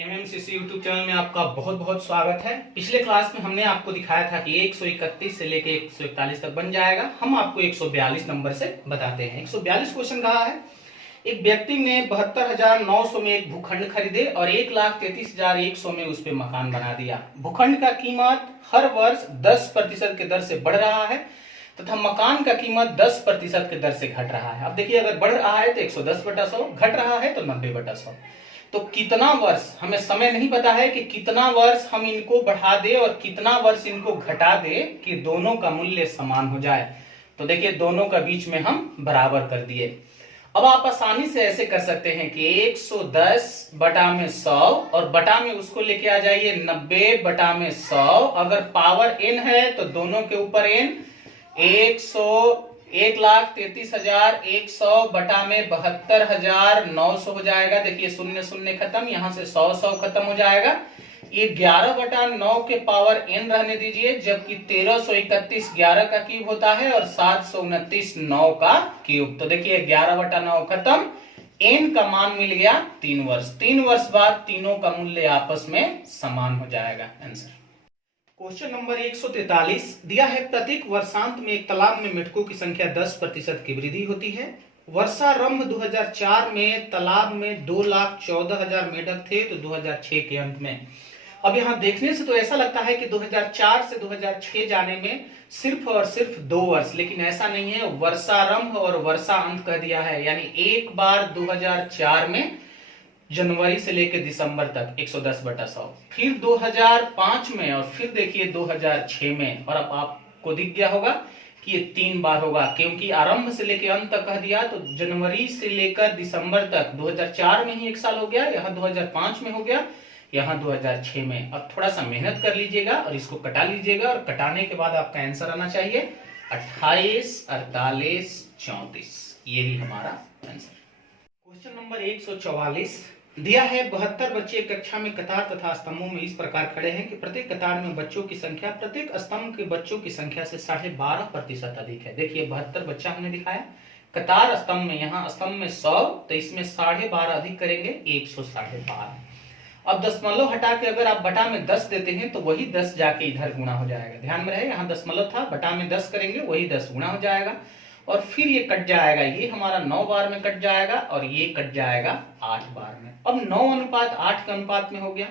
एमएमसीसी YouTube channel में आपका बहुत बहुत स्वागत है। पिछले क्लास में हमने आपको दिखाया था कि 131 से लेके 141 तक बन जाएगा। हम आपको 142 नंबर से बताते हैं। 142 क्वेश्चन कहा है, एक व्यक्ति ने 72,900 में एक भूखंड खरीदे और 1,33,100 में उस पे मकान बना दिया। भूखंड का कीमत हर वर्ष 10% के दर से बढ़ रहा है तथा मकान का कीमत 10% के दर से घट रहा है। अब देखिए, अगर बढ़ रहा है तो 110/100, घट रहा है तो 90/100। तो कितना वर्ष, हमें समय नहीं पता है कि कितना वर्ष हम इनको बढ़ा दे और कितना वर्ष इनको घटा दे कि दोनों का मूल्य समान हो जाए। तो देखिए, दोनों का बीच में हम बराबर कर दिए। अब आप आसानी से ऐसे कर सकते हैं कि 110 बटा में 100 और बटा में उसको लेके आ जाइए 90 बटा में 100। अगर पावर n है तो दोनों के ऊपर n 1,33,100 बटा में 72,900 हो जाएगा। देखिए, शून्य शून्य खत्म, यहां से 100 खत्म हो जाएगा। ये 11/9 के पावर n रहने दीजिए, जबकि 1331 11 का क्यूब होता है और 729 9 का क्यूब। तो देखिए, 11/9 खत्म, n का मान मिल गया 3 वर्ष। 3 वर्ष बाद तीनों का मूल्य आपस में समान हो जाएगा। आंसर क्वेश्चन नंबर 143 दिया है, प्रत्येक वर्षांत में एक तालाब में मेढकों की संख्या 10% की वृद्धि होती है। वर्षारंभ 2004 में तालाब में 2,14,000 मेढक थे तो 2006 के अंत में। अब यहां देखने से तो ऐसा लगता है कि 2004 से 2006 जाने में सिर्फ और सिर्फ 2 वर्ष, लेकिन ऐसा नहीं है। वर्षारंभ और वर्षा अंत कह दिया है, यानी एक बार 2004 में जनवरी से लेकर दिसंबर तक 110/100, फिर 2005 में और फिर देखिए 2006 में। और अब आपको दिख गया होगा कि ये 3 बार होगा, क्योंकि आरंभ से लेकर अंत तक कह दिया तो जनवरी से लेकर दिसंबर तक 2004 में ही 1 साल हो गया, यहाँ 2005 में हो गया, यहाँ 2006 में। अब थोड़ा सा मेहनत कर लीजिएगा और इसको कटा लीजिएगा और कटाने के बाद आपका आंसर आना चाहिए 28, 48, 34। यही हमारा आंसर। क्वेश्चन नंबर 144 दिया है, 72 बच्चे एक कक्षा में कतार तथा स्तंभों में इस प्रकार खड़े हैं कि प्रत्येक कतार में बच्चों की संख्या प्रत्येक स्तंभ के बच्चों की संख्या से 12.5% अधिक है। देखिए, 72 बच्चा हमने दिखाया, कतार स्तंभ में, यहाँ स्तंभ में 100 तो इसमें 12.5 अधिक करेंगे 112। अब दशमलव हटा के अगर आप बटा में 10 देते हैं तो वही 10 जाके इधर गुणा हो जाएगा। ध्यान में रहे, यहाँ दशमलव था, बटा में 10 करेंगे वही 10 गुणा हो जाएगा और फिर ये कट जाएगा, ये हमारा 9 बार में कट जाएगा और ये कट जाएगा 8 बार में। अब 9:8 के अनुपात में हो गया।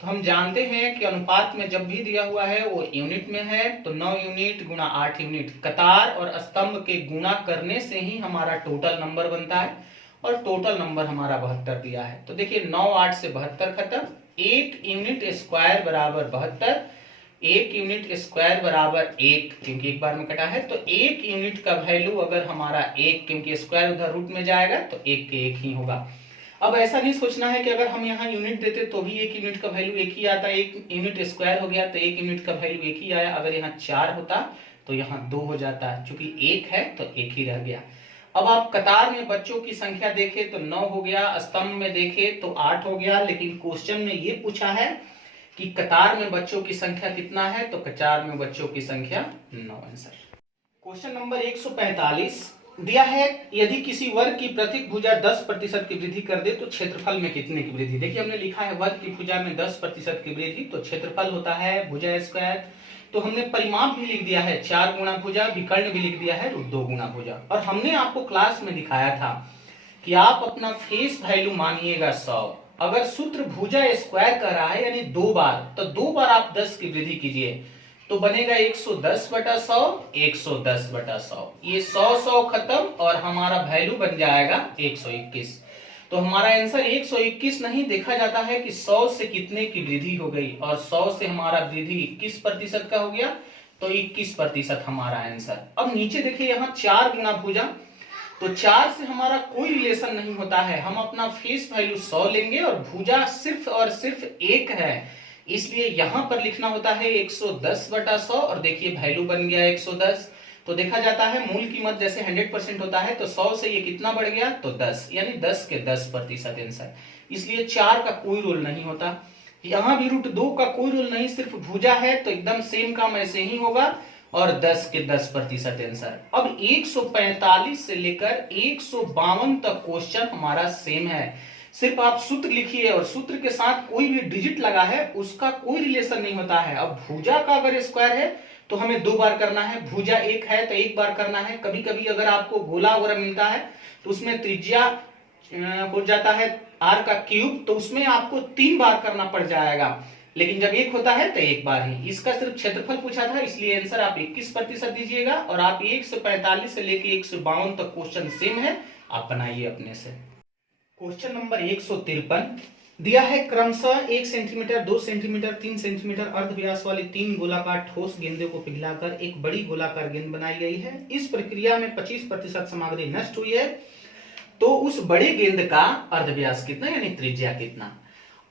तो हम जानते हैं कि अनुपात में जब भी दिया हुआ है वो यूनिट में है, तो 9 यूनिट गुणा 8 यूनिट, कतार और स्तंभ के गुणा करने से ही हमारा टोटल नंबर बनता है और टोटल नंबर हमारा 72 दिया है। तो देखिए, 9 8 से 72 खत्म, 1 यूनिट स्क्वायर बराबर 72, 1 यूनिट स्क्वायर बराबर 1, क्योंकि एक बार में कटा है। तो 1 यूनिट का वैल्यू अगर हमारा 1, क्योंकि स्क्वायर उधर रूट में जाएगा तो 1 के 1 ही होगा। अब ऐसा नहीं सोचना है कि अगर हम यहाँ यूनिट देते तो भी 1 यूनिट का वैल्यू 1 ही आता, 1 यूनिट स्क्वायर हो गया तो 1 यूनिट का वैल्यू 1 ही आया। अगर यहाँ 4 होता तो यहाँ 2 हो जाता, चूंकि 1 है तो 1 ही रह गया। अब आप कतार में बच्चों की संख्या देखे तो 9 हो गया, स्तंभ में देखे तो 8 हो गया, लेकिन क्वेश्चन में ये पूछा है कि कतार में बच्चों की संख्या कितना है, तो कतार में बच्चों की संख्या 9। आंसर क्वेश्चन नंबर 145 दिया है, यदि किसी वर्ग की प्रत्येक भुजा 10% की वृद्धि कर दे तो क्षेत्रफल में कितने की वृद्धि। देखिए, हमने लिखा है वर्ग की भुजा में 10% की वृद्धि, तो क्षेत्रफल होता है भुजा स्क्वायर। तो हमने परिमाप भी लिख दिया है 4 गुणा भुजा, विकर्ण भी लिख दिया है 2 गुणा भुजा। और हमने आपको क्लास में दिखाया था कि आप अपना फेस वैल्यू मानिएगा 100। अगर सूत्र भुजा स्क्वायर कर रहा है यानी 2 बार, तो 2 बार आप 10 की वृद्धि कीजिए तो बनेगा 110/100, 110/100। ये 100 खत्म और हमारा वैल्यू बन जाएगा 121। तो हमारा आंसर 121 नहीं, देखा जाता है कि 100 से कितने की वृद्धि हो गई, और 100 से हमारा वृद्धि 21% का हो गया, तो 21% हमारा आंसर। अब नीचे देखिए, यहाँ 4 गुणा भुजा, तो 4 से हमारा कोई रिलेशन नहीं होता है। हम अपना फेस वैल्यू 100 लेंगे और भुजा सिर्फ और सिर्फ 1 है, इसलिए यहां पर लिखना होता है 110/100 और देखिए वैल्यू बन गया 110। तो देखा जाता है मूल कीमत जैसे 100% होता है, तो 100 से ये कितना बढ़ गया, तो 10, यानी 10 के 10% आंसर। इसलिए 4 का कोई रोल नहीं होता। यहाँ भी √2 का कोई रोल नहीं, सिर्फ भुजा है तो एकदम सेम काम ऐसे ही होगा और 10 के 10% आंसर। अब 145 से लेकर 152 तक क्वेश्चन हमारा सेम है। सिर्फ आप सूत्र लिखिए और सूत्र के साथ कोई भी डिजिट लगा है उसका कोई रिलेशन नहीं होता है। अब भुजा का अगर स्क्वायर है तो हमें 2 बार करना है, भुजा 1 है तो 1 बार करना है। कभी कभी अगर आपको गोला वगैरह मिलता है तो उसमें त्रिज्या हो जाता है r का क्यूब, तो उसमें आपको 3 बार करना पड़ जाएगा, लेकिन जब 1 होता है तो 1 बार ही। इसका सिर्फ क्षेत्रफल पूछा था, इसलिए आंसर आप 21% दीजिएगा। और आप 1 से 45 से लेके 152 तक क्वेश्चन सेम है, आप बनाइए अपने से। क्वेश्चन नंबर 153 दिया है, क्रमशः 1 सेंटीमीटर, 2 सेंटीमीटर, 3 सेंटीमीटर अर्ध व्यास वाली 3 गोलाकार ठोस गेंदों को पिघलाकर एक बड़ी गोलाकार गेंद बनाई गई है। इस प्रक्रिया में 25% सामग्री नष्ट हुई है, तो उस बड़े गेंद का अर्ध व्यास कितना यानी त्रिज्या कितना।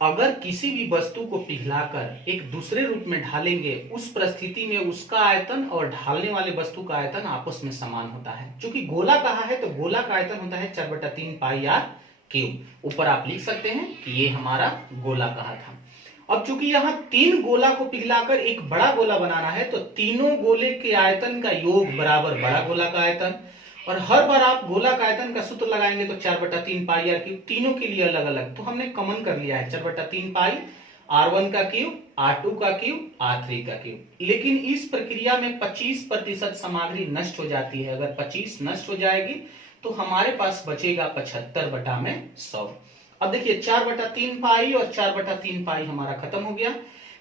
अगर किसी भी वस्तु को पिघलाकर एक दूसरे रूप में ढालेंगे, उस परिस्थिति में उसका आयतन और ढालने वाले वस्तु का आयतन आपस में समान होता है। चूंकि गोला कहा है तो गोला का आयतन होता है 4/3 पाई r क्यूब। ऊपर आप लिख सकते हैं कि ये हमारा गोला कहा था। अब चूंकि यहाँ 3 गोला को पिघलाकर एक बड़ा गोला बनाना है, तो तीनों गोले के आयतन का योग बराबर बड़ा गोला का आयतन। और हर बार आप गोला का आयतन का सूत्र लगाएंगे तो 4/3 पाई r क्यूब, तीनों के लिए अलग अलग। तो हमने कॉमन कर लिया है 4/3 पाई r1 का क्यूब, r2 का क्यूब, r3 का क्यूब। लेकिन इस प्रक्रिया में 25% सामग्री नष्ट हो जाती है। अगर 25 नष्ट हो जाएगी तो हमारे पास बचेगा 75/100। अब देखिए 4/3 पाई और 4/3 पाई हमारा खत्म हो गया।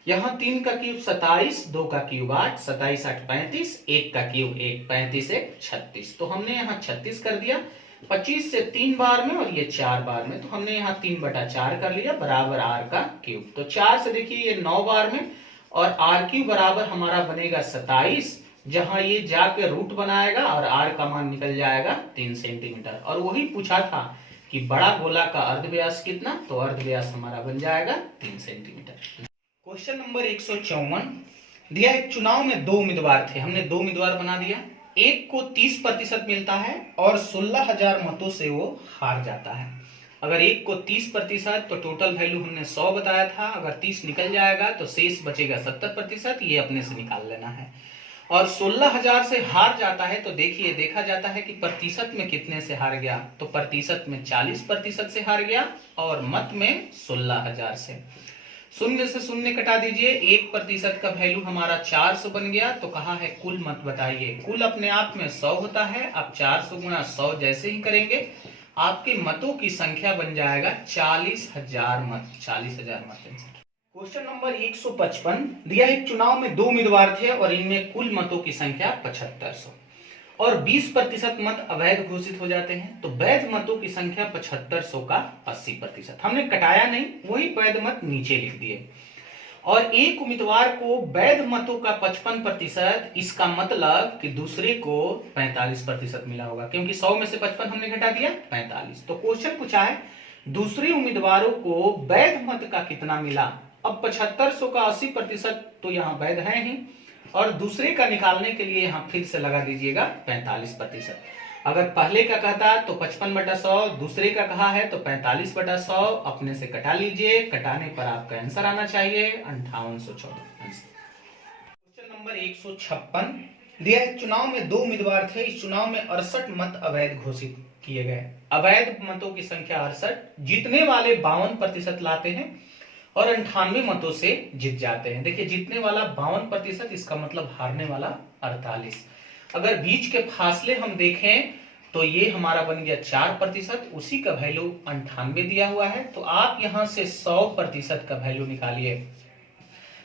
यहाँ 3 का क्यूब 27, 2 का क्यूब 8, 27 8 35, 1 का क्यूब 1, 35 1 36। तो हमने यहाँ 36 कर दिया, 25 से 3 बार में और ये 4 बार में, तो हमने यहाँ 3/4 कर लिया बराबर r का क्यूब। तो 4 से देखिए ये 9 बार में और r क्यूब बराबर हमारा बनेगा 27, जहां ये जाके रूट बनाएगा और r का मान निकल जाएगा 3 सेंटीमीटर। और वही पूछा था कि बड़ा गोला का अर्धव्यास कितना, तो अर्धव्यास हमारा बन जाएगा 3 सेंटीमीटर। क्वेश्चन नंबर 154 दिया, एक चुनाव में 2 उम्मीदवार थे, हमने 2 उम्मीदवार बना दिया। एक को 30% मिलता है और 16,000 मतों से वो हार जाता है। अगर एक को 30%, तो टोटल वैल्यू हमने 100 बताया था, अगर 30 निकल जाएगा तो शेष बचेगा 70%, ये अपने से निकाल लेना है। और 16,000 से हार जाता है, तो देखिए देखा जाता है कि प्रतिशत में कितने से हार गया, तो प्रतिशत में 40% से हार गया और मत में 16,000 से। शून्य से शून्य कटा दीजिए, 1% का वैल्यू हमारा 400 बन गया। तो कहा है कुल मत बताइए। कुल अपने आप में 100 होता है, आप 400 गुणा 100 जैसे ही करेंगे आपके मतों की संख्या बन जाएगा 40,000 मत, 40,000 मत। क्वेश्चन नंबर 155 दिया, एक चुनाव में 2 उम्मीदवार थे और इनमें कुल मतों की संख्या 7500 और 20% मत अवैध घोषित हो जाते हैं, तो वैध मतों की संख्या 7500 का 80%। हमने कटाया नहीं, वही वैध मत नीचे लिख दिए। और एक उम्मीदवार को वैध मतों का 55%, इसका मतलब कि दूसरे को 45% मिला होगा, क्योंकि 100 में से 55 हमने घटा दिया 45। तो क्वेश्चन पूछा है दूसरे उम्मीदवारों को वैध मत का कितना मिला। अब 7500 का 80% तो यहाँ वैध है ही, और दूसरे का निकालने के लिए यहाँ फिर से लगा दीजिएगा 45%। अगर पहले का कहता तो 55/100, दूसरे का कहा है तो 45/100, अपने से कटा लीजिए, कटाने पर आपका आंसर आना चाहिए 5814। क्वेश्चन नंबर 156 दिया है, चुनाव में 2 उम्मीदवार थे, इस चुनाव में 68 मत अवैध घोषित किए गए। अवैध मतों की संख्या 68, जीतने वाले 52% लाते हैं और 98 मतों से जीत जाते हैं। देखिए जीतने वाला 52%, इसका मतलब हारने वाला 48। अगर बीच के फासले हम देखें तो ये हमारा बन गया 4%, उसी का वैल्यू 98 दिया हुआ है। तो आप यहां से 100% का वैल्यू निकालिए,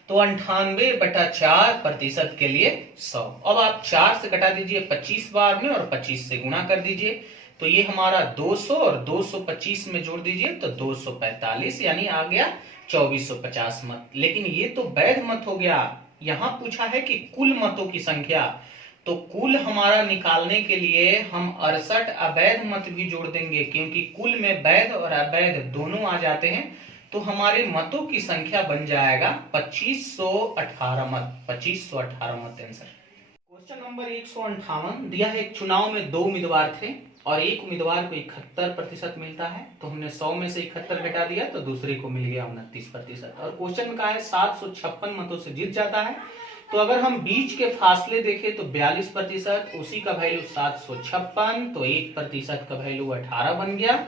तो 98/4% के लिए 100। अब आप 4 से कटा दीजिए 25 बार में और 25 से गुणा कर दीजिए, तो ये हमारा 200 और 225 में जोड़ दीजिए तो 245, यानी आ गया 2450 मत। लेकिन ये तो वैध मत हो गया, यहां पूछा है कि कुल मतों की संख्या, तो कुल हमारा निकालने के लिए हम 68 अवैध मत भी जोड़ देंगे, क्योंकि कुल में वैध और अवैध दोनों आ जाते हैं। तो हमारे मतों की संख्या बन जाएगा 2518 मत, 2518 मत आंसर। क्वेश्चन नंबर 158 दिया है, एक चुनाव में 2 उम्मीदवार थे और एक उम्मीदवार को 71% मिलता है, तो हमने 100 में से 71 घटा दिया तो दूसरे को मिल गया 29%। और क्वेश्चन में कहा है 756 मतों से जीत जाता है, तो अगर हम बीच के फासले देखें तो 42%, उसी का वैल्यू 756, तो 1% का वैल्यू 18 बन गया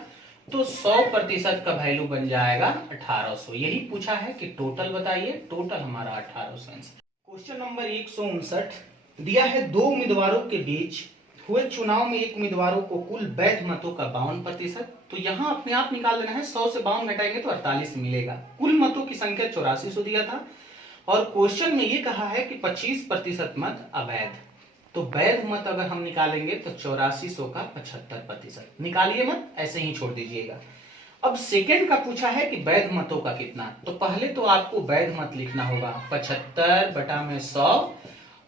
तो 100% का वैल्यू बन जाएगा 1800। यही पूछा है कि टोटल बताइए, टोटल हमारा 1800 आंसर। क्वेश्चन नंबर 159 दिया है, दो उम्मीदवारों के बीच हुए चुनाव में एक उम्मीदवारों को कुल वैध मतों का 52%, तो यहाँ अपने आप निकाल लेना है, 100 से 52 घटाएंगे तो 48 मिलेगा। कुल मतों की संख्या 8400 दिया था और क्वेश्चन में ये कहा है कि 25% मत अवैध। तो वैध मत अगर हम निकालेंगे तो 8400 का 75%। निकालिए मत, ऐसे ही छोड़ दीजिएगा। अब सेकंड का पूछा है कि वैध मतों का कितना, तो पहले तो आपको वैध मत लिखना होगा 75/100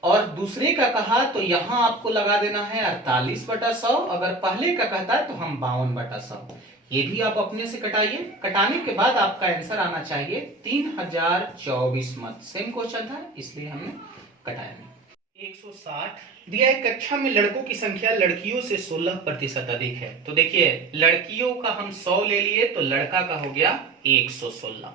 और दूसरे का कहा तो यहां आपको लगा देना है 48/100। अगर पहले का कहता है तो हम 52/100। ये भी आप अपने से कटाइए, कटाने के बाद आपका आंसर आना चाहिए 3024 मत। सेम क्वेश्चन था इसलिए हमने कटाया नहीं। 160 दिया है, कक्षा में लड़कों की संख्या लड़कियों से 16% अधिक है। तो देखिए लड़कियों का हम 100 ले लिए तो लड़का का हो गया 116।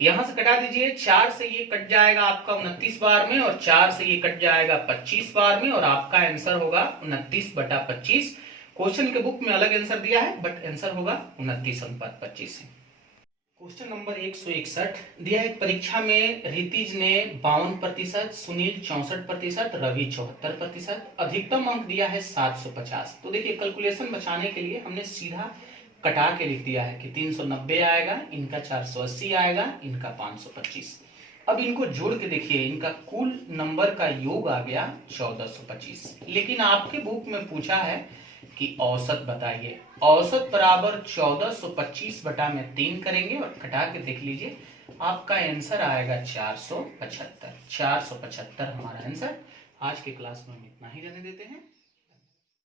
यहां से कटा दीजिए, 4 से ये कट जाएगा आपका 29 बार में और 4 से ये कट जाएगा 25 बार में और आपका आंसर होगा 29/25। क्वेश्चन के बुक में अलग आंसर दिया है बट आंसर होगा 29/25। क्वेश्चन नंबर 161 दिया है, परीक्षा में रितिज ने 52%, सुनील 64%, रवि 74%, अधिकतम अंक दिया है 750। तो देखिए कैलकुलेशन बचाने के लिए हमने सीधा कटा के लिख दिया है कि 390 आएगा, इनका 480 आएगा, इनका 525। अब इनको जोड़ के देखिए, इनका कुल नंबर का योग आ गया 1425। लेकिन आपके बुक में पूछा है कि औसत बताइए। औसत बराबर 1425/3 करेंगे और कटा के देख लीजिए, आपका आंसर आएगा 475। 475 हमारा आंसर। आज के क्लास में हम इतना ही रहने देते हैं।